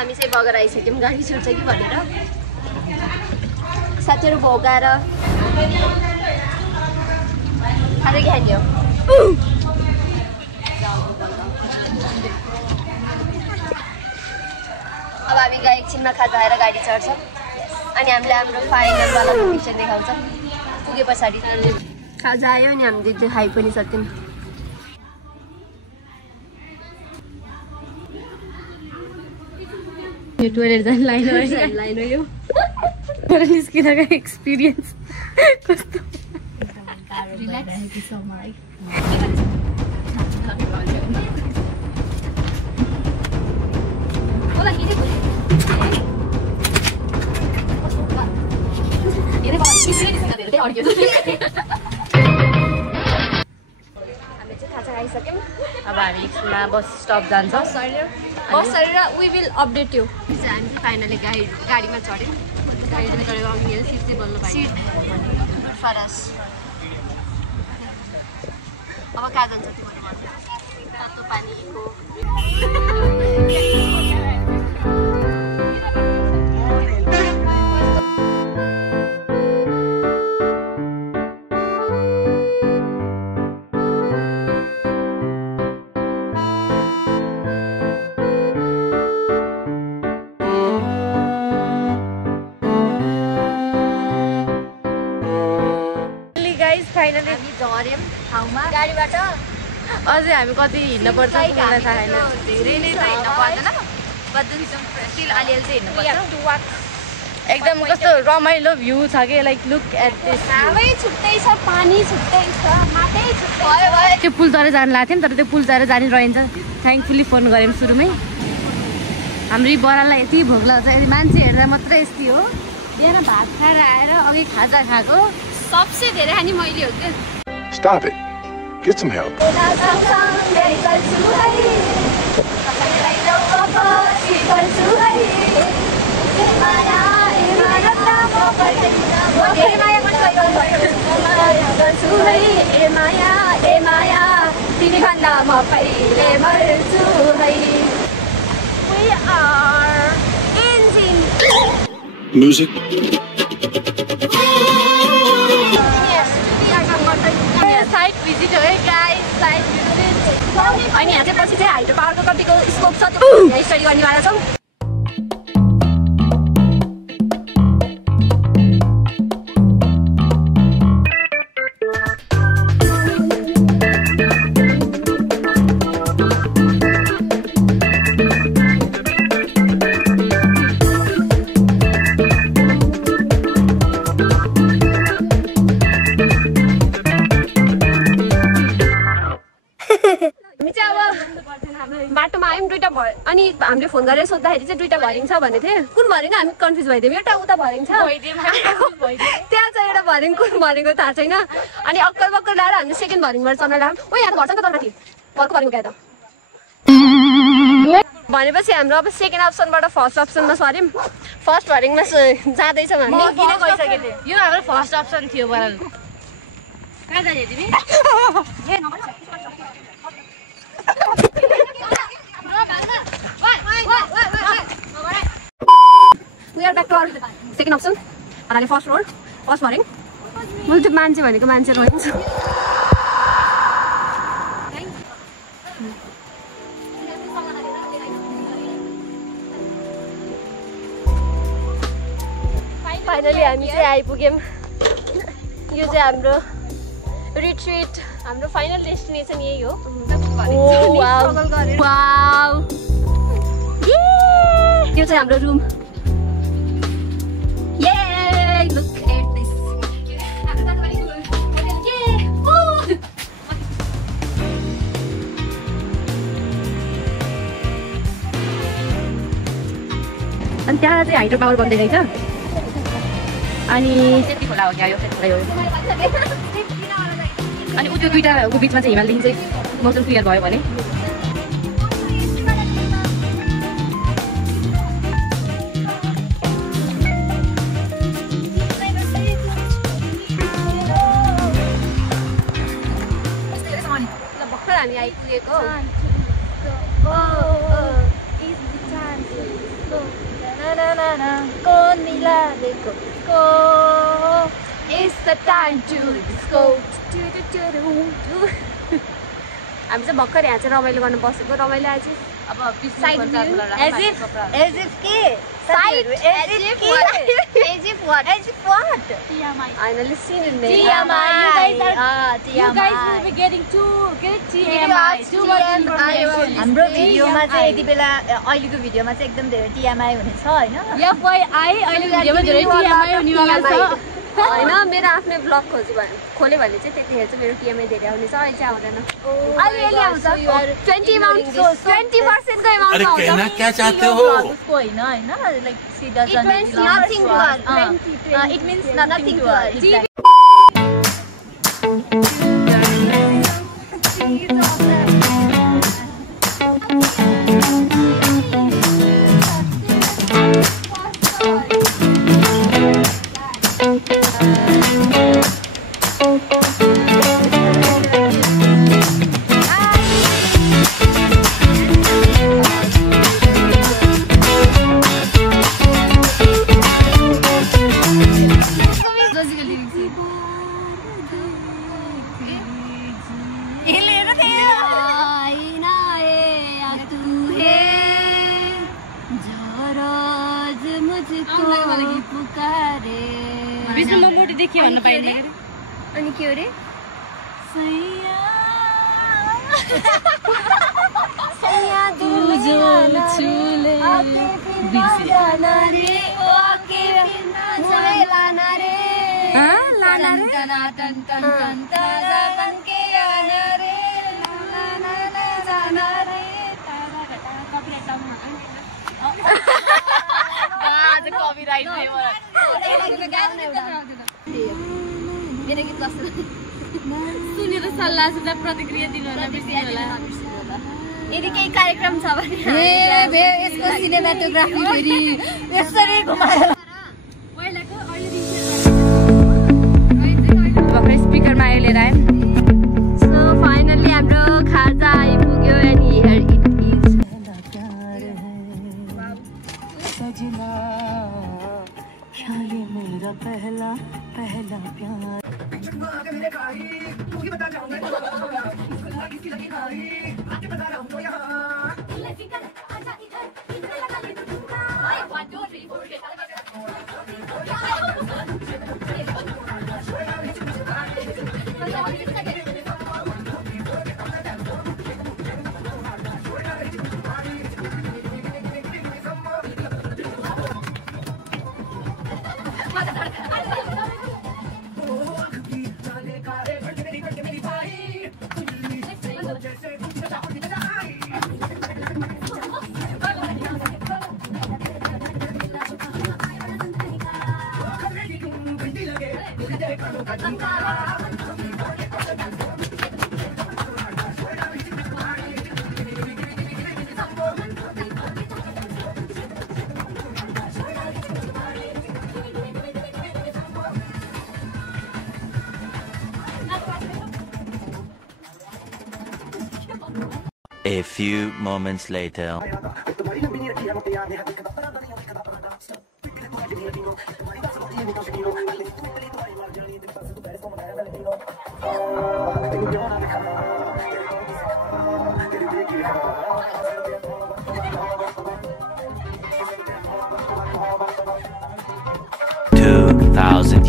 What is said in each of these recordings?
हामी चाहिँ बगर आइसक्यौँ गाडी छुट्छ कि भनेर साथीहरू भोगाएर खाँदै खान्यो अब हामी एकछिनमा खाजा आएर गाडी चढ्छौँ अनि हामीले हाम्रो फाइनलवाला लोकेसन देखाउँछौँ पुगे पछाडि खाजा आयो अनि हामीले त्यो खाइ पनि सक्यौँ यो टोइलेट जाने लाइन हो यो निस्किँदाको एक्सपिरियन्स कस्तो अब हामी एकछिनमा बस स्टप जान्छौँ बस चढेर वी विल अपडेट यु हामी फाइनली गाडीमा चढ्यौँ गाडीमा चढेको अघि सिट चाहिँ बल्ल पाइयो गुड फर अस अब कहाँ जान्छ तिमीले भन्नु तातो पानीको फाइनली हामी झऱ्यौँ ठाउँमा गाडीबाट अझै हामी कति हिँड्न पर्छ मलाई थाहा छैन धेरै नै त हिँड्न पर्दैन बदन स्टिल अलिअलि चाहिँ हिँड्नु पर्छ एकदम कस्तो रमाइलो भ्यू छ कि लाइक लुक एट दिस हावै छुट्टै छ पानी छुट्टै छ माटै छुट्टै छ त्यो पुल चढेर जानु लाग्थ्यो नि तर त्यो पुल चढेर जाने रहन्छ थ्याङ्कफुली फोन गऱ्यौँ सुरुमै हाम्रो बराललाई यति भोक लाग्छ यदि मान्छे हेर्दा मात्रै यस्तै हो बिहान भात खाएर आएर अघि खाजा खाएको सबसे धेरै खानी मैले हो क्या Stop it. Get some help. We are Music. Site visit हो है गाइस साइट भिजिट अनि यहाँ चाहिँ पछि चाहिँ हाइड्रो पावरको कतिको स्कोप छ त्यो स्टडी गर्नेवाला छौँ बाटोमा आयौँ दुईवटा भयो अनि हामीले फोन गरेर सोद्धाखेरि चाहिँ दुईवटा भरिङ छ भनेको थियो कुन भरिङ हामी कन्फ्युज भइदियौँ एउटा उता भरिङ छ त्यहाँ चाहिँ एउटा भरिङ कुन भरिङको थाहा छैन अनि अक्कल बक्कल ल्याएर हामीले सेकेन्ड भरिङबाट चढ्न लाग्यौँ ओ यहाँ त भर्छ नि त तलमाथि घरको भरिङ क्या त भनेपछि हाम्रो अब सेकेन्ड अप्सनबाट फर्स्ट अप्सनमा सर्यौँ फर्स्ट भरिङमा जाँदैछौँ हामी यो हाम्रो फर्स्ट अप्सन थियो बराल कहाँ जाने तिमी We are back to our second option. अनि फर्स्ट रोड फर्स्ट भरिङ मैले त्यो मान्छे भनेको मान्छे रहेछ फाइनली हामी चाहिँ आइपुग्यौँ यो चाहिँ हाम्रो रिट्रिट हाम्रो फाइनल डेस्टिनेसन यही हो यो चाहिँ हाम्रो रुम look at this अनि त्यहाँ चाहिँ हाइड्रो पावर बन्दै रहेछ अनि सेती खोला हो यहाँ यो सेती खोला हो अनि उ त्यो दुईटाको बिचमा चाहिँ हिमालदेखि चाहिँ मौसम क्लियर भयो भने हामी आइपुगेको कौन मिला देखो को It's the time to disco. हामी चाहिँ भर्खर यहाँ चाहिँ रमाइलो गर्न बसेको रमाइलो आज अब As if के As if what? होइन listen in there. You guys will be getting too TMI. Too much information. हाम्रो भिडियोमा चाहिँ यति बेला अहिलेको भिडियोमा चाहिँ एकदम धेरै TMI हुनेछ हैन FYI अहिलेको भिडियोमा धेरै TMI हुनेवाला छ होइन मेरो आफ्नै ब्लग खोल्यो भने चाहिँ त्यतिखेर चाहिँ मेरो TMI धेरै आउनेछ अहिले चाहिँ आउँदैन अलिअलि आउँछ 20% को amount आउँछ कहना क्या चाहते हो उसको हैन हैन like she doesn't It means nothing to her. It means nothing to her. Vishnu मोमोटी देखियो भन्न पाइने अनि के हो रे सैया छुले लाना रे ओके मुझे लाना रे लाना रे टन टन टन तारा बनके आना रे लाना रे जाना रे कॉपीराइट मेरो गीत कस्तो सुनेर सल्लाह सुझाव प्रतिक्रिया दिनुहोला बिर्सिनुहोला यदि केही कार्यक्रम छ भने यसको सिनेमाटोग्राफी फेरि यसरी घुमाएर भर्खर स्पिकरमा आयो लिएर आयो सो फाइनली हाम्रो खाजा आइपुग्यो एन्ड हियर इट इज मेरा पहला पहला प्यार A few moments later.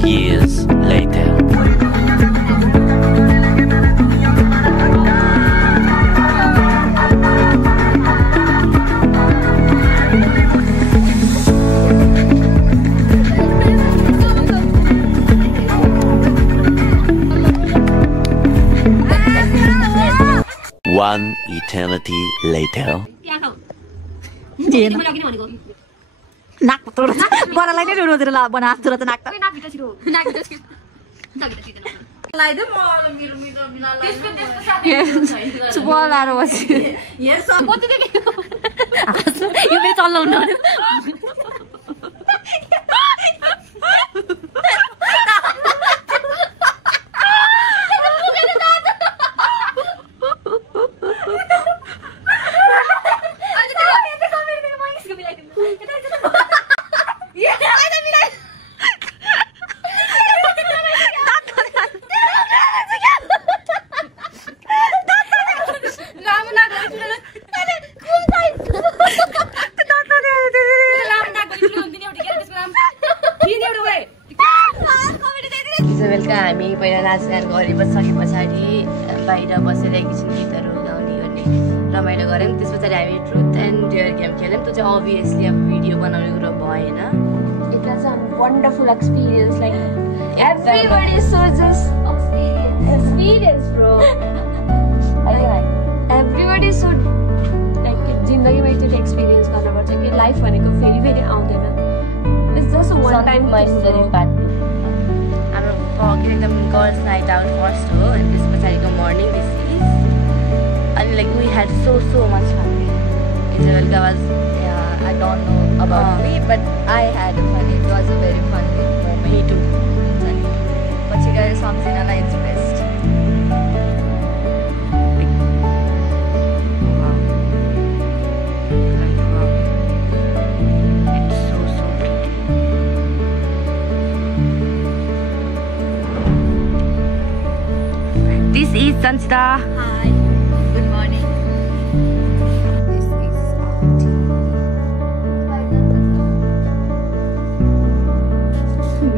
Years later. One eternity later. नाक तोड बरालाई नै रोजेर ला बना हातुरा त नाक त नाक भित्र छिरो नाक भित्र छिरो लाइदे म मेरो मिटर बिना त्यसको साथी सुबह लाएर बसी यस कति देख्यो यो मेरो चल्लाउनु बेलुका हामी पहिला नाचगान गरिसके पछाडि बाहिर बसेर एकछिन गीतहरू गाउने गर्ने रमाइलो गऱ्यौँ। त्यस पछाडि हामी ट्रुथ एन्ड डेयर गेम खेल्यौँ। त्यो चाहिँ अभियसली अब भिडियो बनाउने कुरो भएन। It was a wonderful experience. Like everybody should just experience, bro. Everybody should like जिन्दगीमा एकचोटि एक्सपिरियन्स गर्नुपर्छ कि लाइफ भनेको फेरि फेरि आउँदैन। It's just a one time हाम्रो एकदम गर्ल्स नाइट आउट फर्स्ट हो अनि त्यस पछाडिको मर्निङ दिस इज अनि like we had so much fun. हिजो बेलुका was I don't know about me, but I had fun. It was a very fun moment. Me too. पछि गएर सम्झिनलाई it's best. It's so pretty. This is Sanchita. Hi. Good morning. This is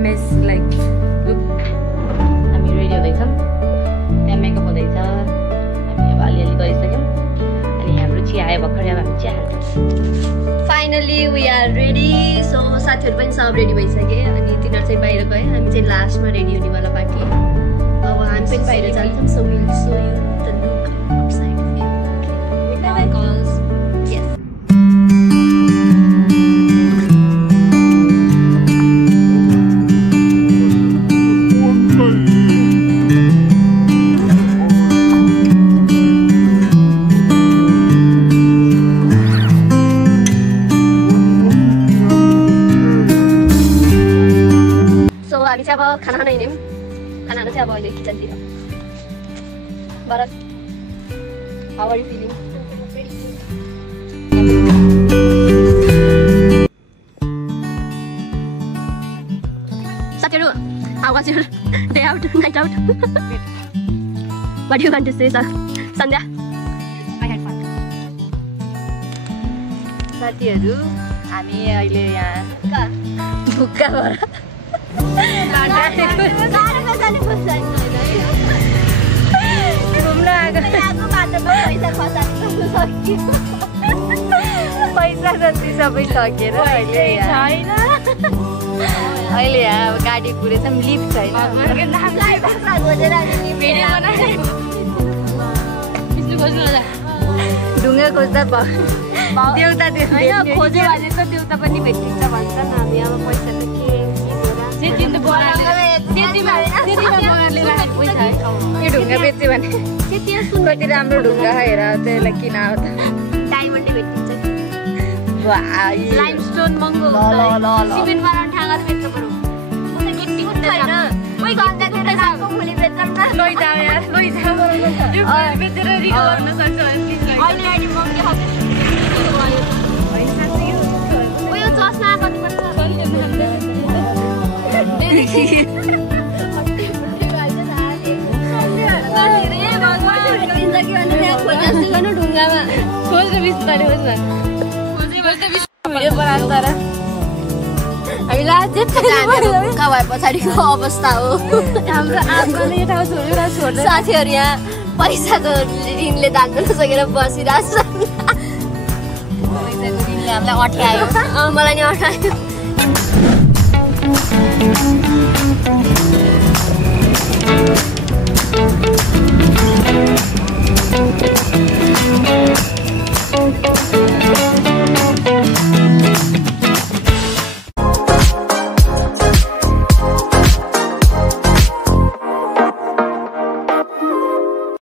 Miss like look. हामी ready हुँदैछौँ। त्यहाँ makeup हुँदैछ। हामी अब अलिअलि गरिसक्यौँ अनि हाम्रो चिया आयो भर्खरै अब हामी चिया खान्छौँ। Finally we are ready. So साथीहरू पनि सब रेडी भइसके अनि तिनीहरू चाहिँ बाहिर गए। हामी चाहिँ लास्टमा रेडी हुनेवाला बाँकी। अब हामी पनि बाहिर जान्छौँ। So we'll show you the look outside view. With our girls. Yes. हामी चाहिँ अब खाना खान हिँड्यौँ। खाना चाहिँ अब अहिले किचनतिर। Bharat, how are you feeling? साथीहरू, how was your day out, night out? What do you want to say, Sandhya? I had fun. साथीहरू हामी अहिले यहाँ भुक्का भएर घुम्न आएको पैसा जति सबै सकेर अहिले यहाँ अब गाडी कुरेछौँ लिफ्ट छैन। ढुङ्गा खोज्दा देउता खोज्यो भने त देउता पनि भेटिन्छ भन्छन्। हामी अब पैसा त के यो ढुङ्गा बेच्यो भने कति राम्रो ढुङ्गा हेर त्यसलाई किन हो त डायमन्ड भेटिन्छ। लाइमस्टोन महँगो सिमेन्ट बनाउन ठाँगा बेच्नु पर्यो। गिफ्टी छैन कोही गन्दा गएको फुली बेच्छौँ न। लैजाऊ यार लैजाऊ यो बेचेर रिको गर्न सक्छ भने अहिले अहिले महँगो उयो चस्मा कति पर्छ? पछाडिको अवस्था हो हाम्रो साथीहरू यहाँ पैसाको ऋणले धान्न नसकेर बसिरहेको छ। हामीलाई अठ्यायो। मलाई नि अठ्यायो।